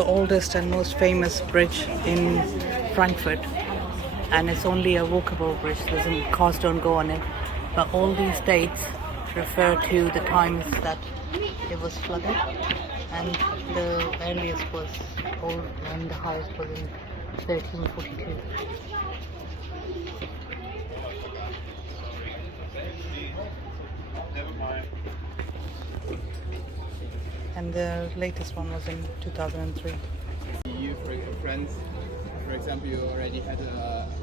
the oldest and most famous bridge in Frankfurt, and it's only a walkable bridge. Cars don't go on it, but all these dates refer to the times that it was flooded, and the earliest was old and the highest was in 1342. And the latest one was in 2003. EU, for France, for example, you already had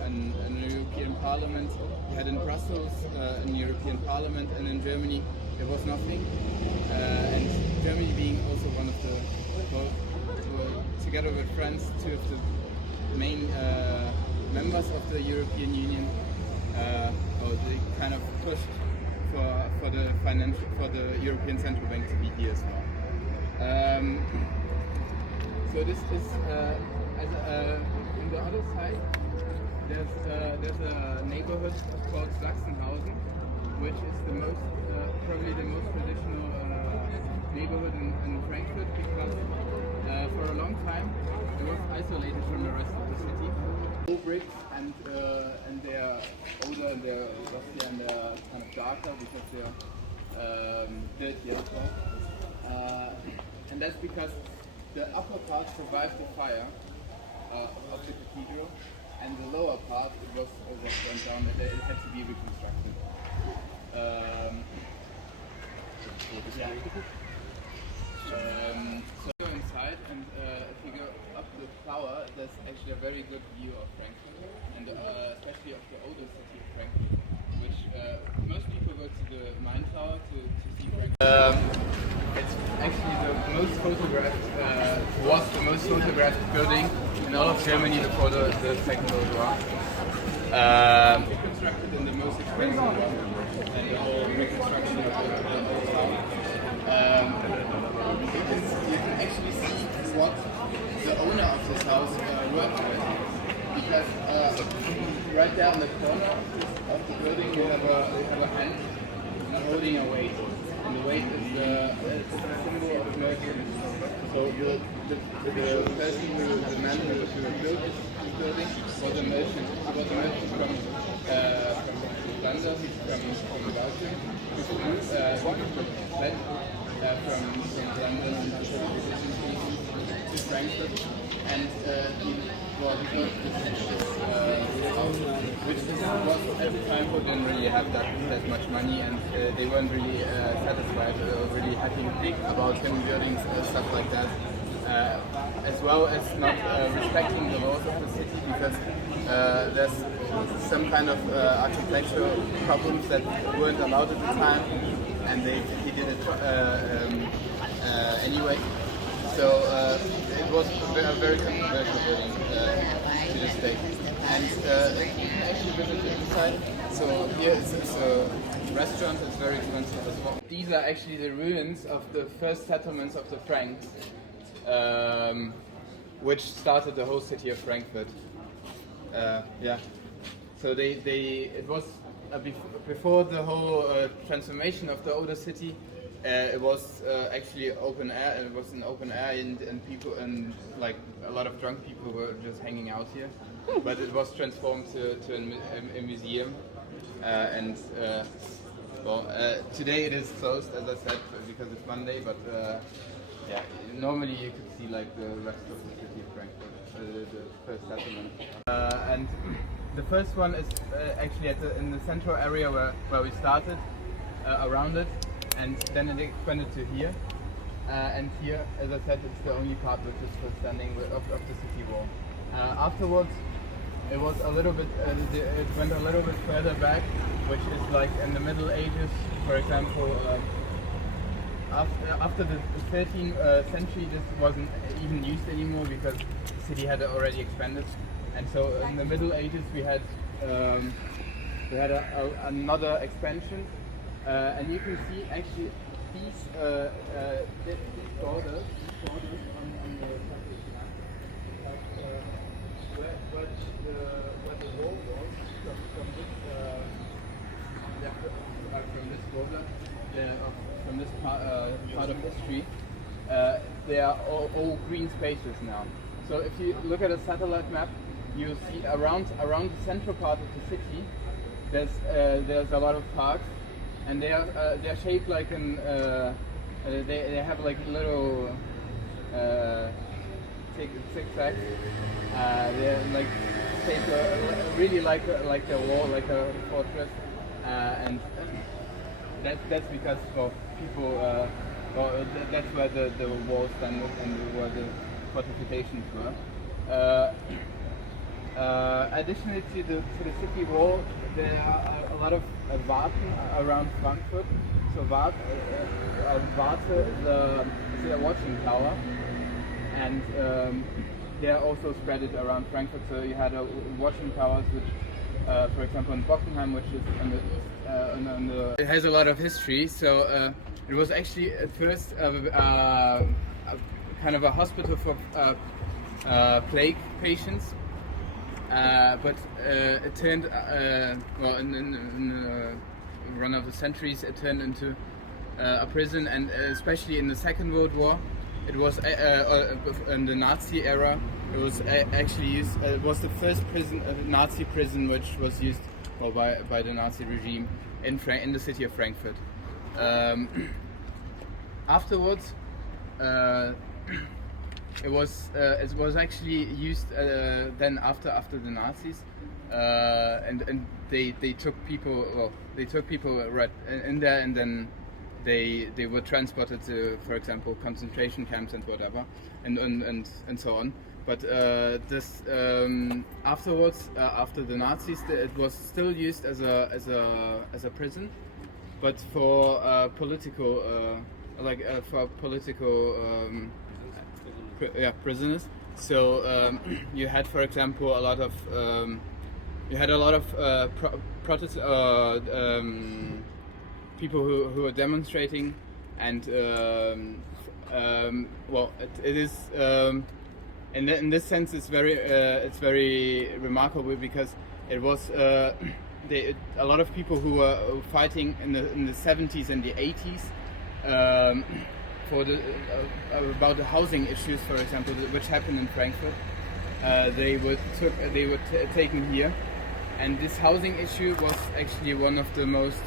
an European Parliament. You had in Brussels an European Parliament, and in Germany there was nothing. And Germany being also one of the, together with France, two of the main members of the European Union, they kind of pushed for the European Central Bank to be here as well. So this is on the other side. There's a neighborhood called Sachsenhausen, which is the most probably the most traditional neighborhood in Frankfurt, because for a long time it was isolated from the rest of the city. All bricks, and they're older, and they're rusty, and they're kind of darker because they're dirty as well. And that's because the upper part survived the fire of the cathedral, and the lower part was burned down, and it had to be reconstructed. So go inside, and if you go up the tower, there's actually a very good view of Frankfurt, and especially of the older city of Frankfurt, which most people go to the Main Tower to see Frankfurt. It's actually was the most photographed building in all of Germany before the Second World War. Reconstructed in the most expensive one, and the whole reconstruction of the whole town. You can actually see what the owner of this house worked with, because right there on the corner of the building you have a hand holding a weight. And the weight is a symbol of mercy. So the person the man who built this building was a merchant. He was a merchant from Flanders, from Belgium, who flew from London to Frankfurt, and he built this house, which was at the time who didn't really have that much money, and they weren't really satisfied or really happy about him building stuff like that, as well as not respecting the laws of the city, because there's some kind of architectural problems that weren't allowed at the time, and he did it anyway. So it was a very controversial building to this day. And you can actually visit it inside. So here it's a restaurant, it's very expensive as well. These are actually the ruins of the first settlements of the Franks, which started the whole city of Frankfurt. So it was before the whole transformation of the older city. It was actually open air. It was an open air, and people, and like a lot of drunk people were just hanging out here. But it was transformed to a museum, and today it is closed, as I said, because it's Monday. But normally you could see like the rest of the city of Frankfurt, the first settlement. And the first one is actually in the central area where we started, around it. And then it expanded to here, and here, as I said, it's the only part which is still standing of the city wall. Afterwards, it was a little bit. It went a little bit further back, which is like in the Middle Ages, for example. After the 13th century, this wasn't even used anymore because the city had already expanded, and so in the Middle Ages we had another expansion. And you can see actually these borders on the Turkish map, where the wall was from this border, from this part of history. they are all green spaces now. So if you look at a satellite map, you see around the central part of the city, there's a lot of parks, and they're shaped like an they have like little zigzags. They're like shaped really like a wall, like a fortress, and that's because people. That's where the walls stand and where the fortifications were. Additionally to the city wall, there are a lot of Warten around Frankfurt. So Warte is a watching tower, and they are also spread around Frankfurt. So you had watching towers, which, for example, in Bockenheim, which is on the east, it has a lot of history. So it was actually at first kind of a hospital for plague patients. But it turned, well, in the run of the centuries, it turned into a prison, and especially in the Second World War, it was in the Nazi era. It was actually used. It was the first prison, Nazi prison, which was used by the Nazi regime in the city of Frankfurt. Afterwards. It was actually used then after the Nazis, and they took people right in there, and then they were transported to, for example, concentration camps and whatever, and so on. But this afterwards, after the Nazis, it was still used as a prison, but for political prisoners. So you had, for example, a lot of protest people who were demonstrating, and well, it is in this sense it's very remarkable, because it was a lot of people who were fighting in the 70s and the 80s. For about the housing issues, for example, which happened in Frankfurt, they were taken here, and this housing issue was actually one of the most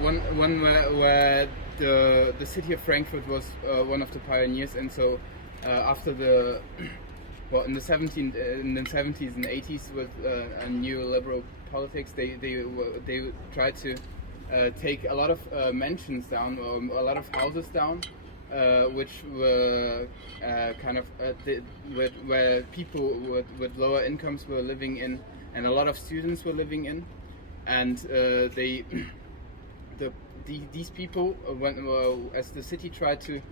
one where the city of Frankfurt was one of the pioneers, and so after in the 70s and 80s with a new liberal politics, they tried to take a lot of mansions down, or a lot of houses down, which were kind of where people with lower incomes were living in, and a lot of students were living in, and these people, as the city tried to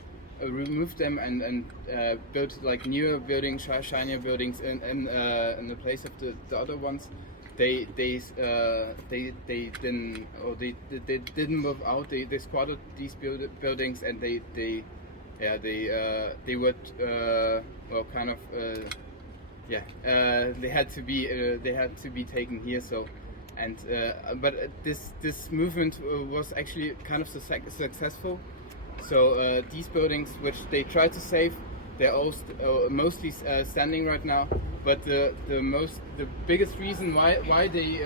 remove them and build like newer buildings, shinier buildings in the place of the other ones. They didn't move out. They squatted these buildings, and they would they had to be taken here. So, and but this movement was actually kind of successful. So these buildings, which they tried to save, they're all mostly standing right now. But the biggest reason why they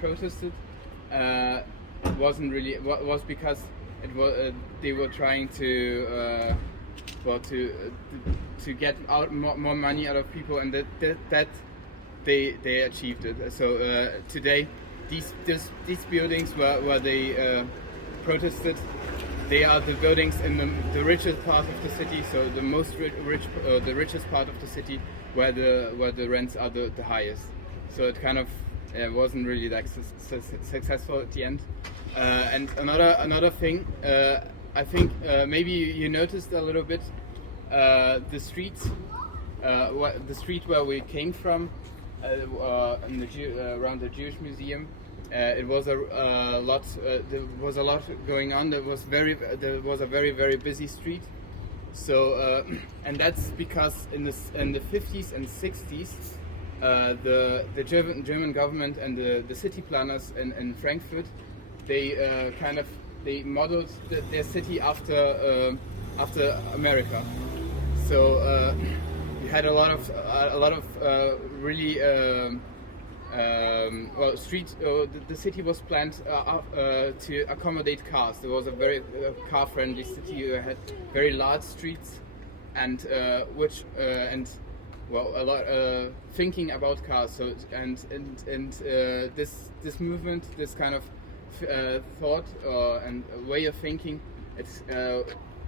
protested was because they were trying to get out more money out of people, and that they achieved it. So today these buildings where they protested, they are the buildings in the richest part of the city, so the most the richest part of the city, where the rents are the highest. So it kind of wasn't really that successful at the end. And another thing, I think maybe you noticed a little bit the streets, the street where we came from, around the Jewish Museum. It was a lot. There was a lot going on. There was a very busy street. So and that's because in the 50s and 60s, the German government and the city planners in Frankfurt, they kind of they modeled their city after America. So you had a lot of really well, streets. The city was planned to accommodate cars. There was a very car-friendly city. You had very large streets, and well, a lot thinking about cars. So this movement, this kind of thought and way of thinking, it's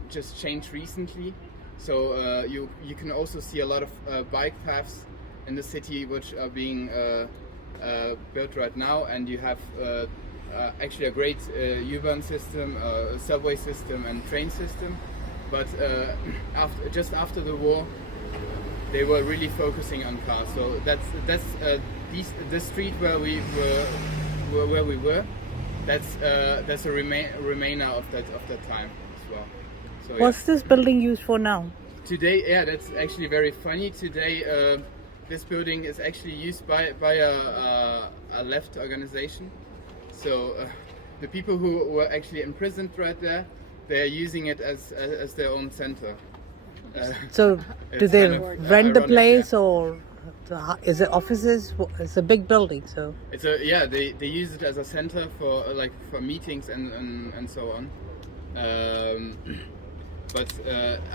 just changed recently. So you can also see a lot of bike paths in the city which are being built right now, and you have actually a great U-Bahn system, subway system, and train system. But just after the war, they were really focusing on cars. So that's the street where we were. That's a remainder of that time as well. So, What's this building used for now? Today, yeah, that's actually very funny. Today, this building is actually used by a left organization. So the people who were actually imprisoned right there, they are using it as their own center. So do they kind of rent the ironic, place, yeah. or is it offices? It's a big building, so. They use it as a center for meetings and so on. But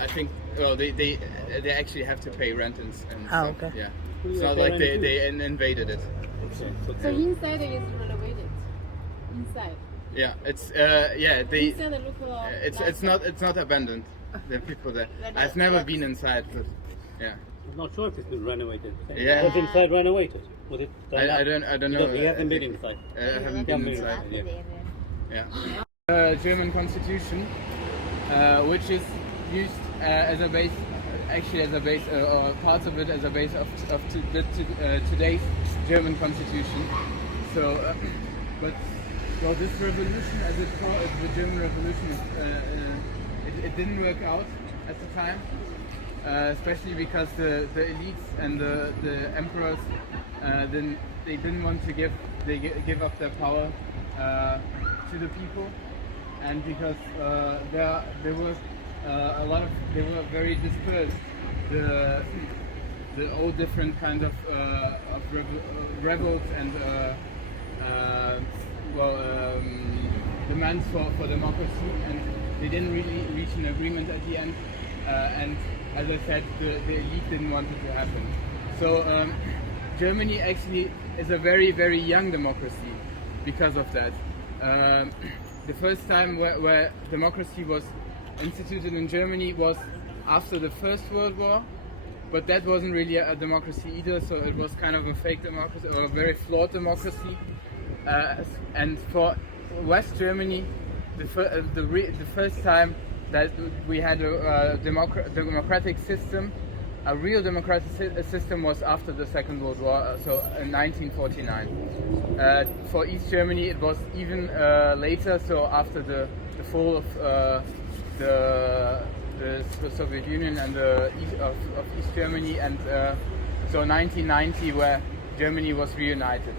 I think they actually have to pay rent and stuff. Okay. Yeah, it's not like they invaded it. So inside it is renovated. Inside. Yeah, it's they. Inside it look. It's not abandoned. There are people there. I've never been inside, but yeah. I'm not sure if it's been renovated. Yeah. Was inside renovated? Was it? I don't know. Because he hasn't been inside. I haven't been inside. Yeah. German constitution, which is used as a base, or parts of it as a base of today's German constitution. So, but this revolution, as it's called, the German Revolution, it didn't work out at the time, especially because the elites and the emperors they didn't want to give up their power to the people, and because there was they were very dispersed. The all different kind of revolts and demands for democracy, and they didn't really reach an agreement at the end. And as I said, the elite didn't want it to happen. So Germany actually is a very, very young democracy because of that. The first time where democracy was instituted in Germany was after the First World War, but that wasn't really a democracy either, so it was kind of a fake democracy, or a very flawed democracy. And for West Germany, the first time that we had a democratic system, a real democratic system, was after the Second World War, so in 1949. For East Germany, it was even later, so after the fall of the Soviet Union and of East Germany, and so 1990, where Germany was reunited.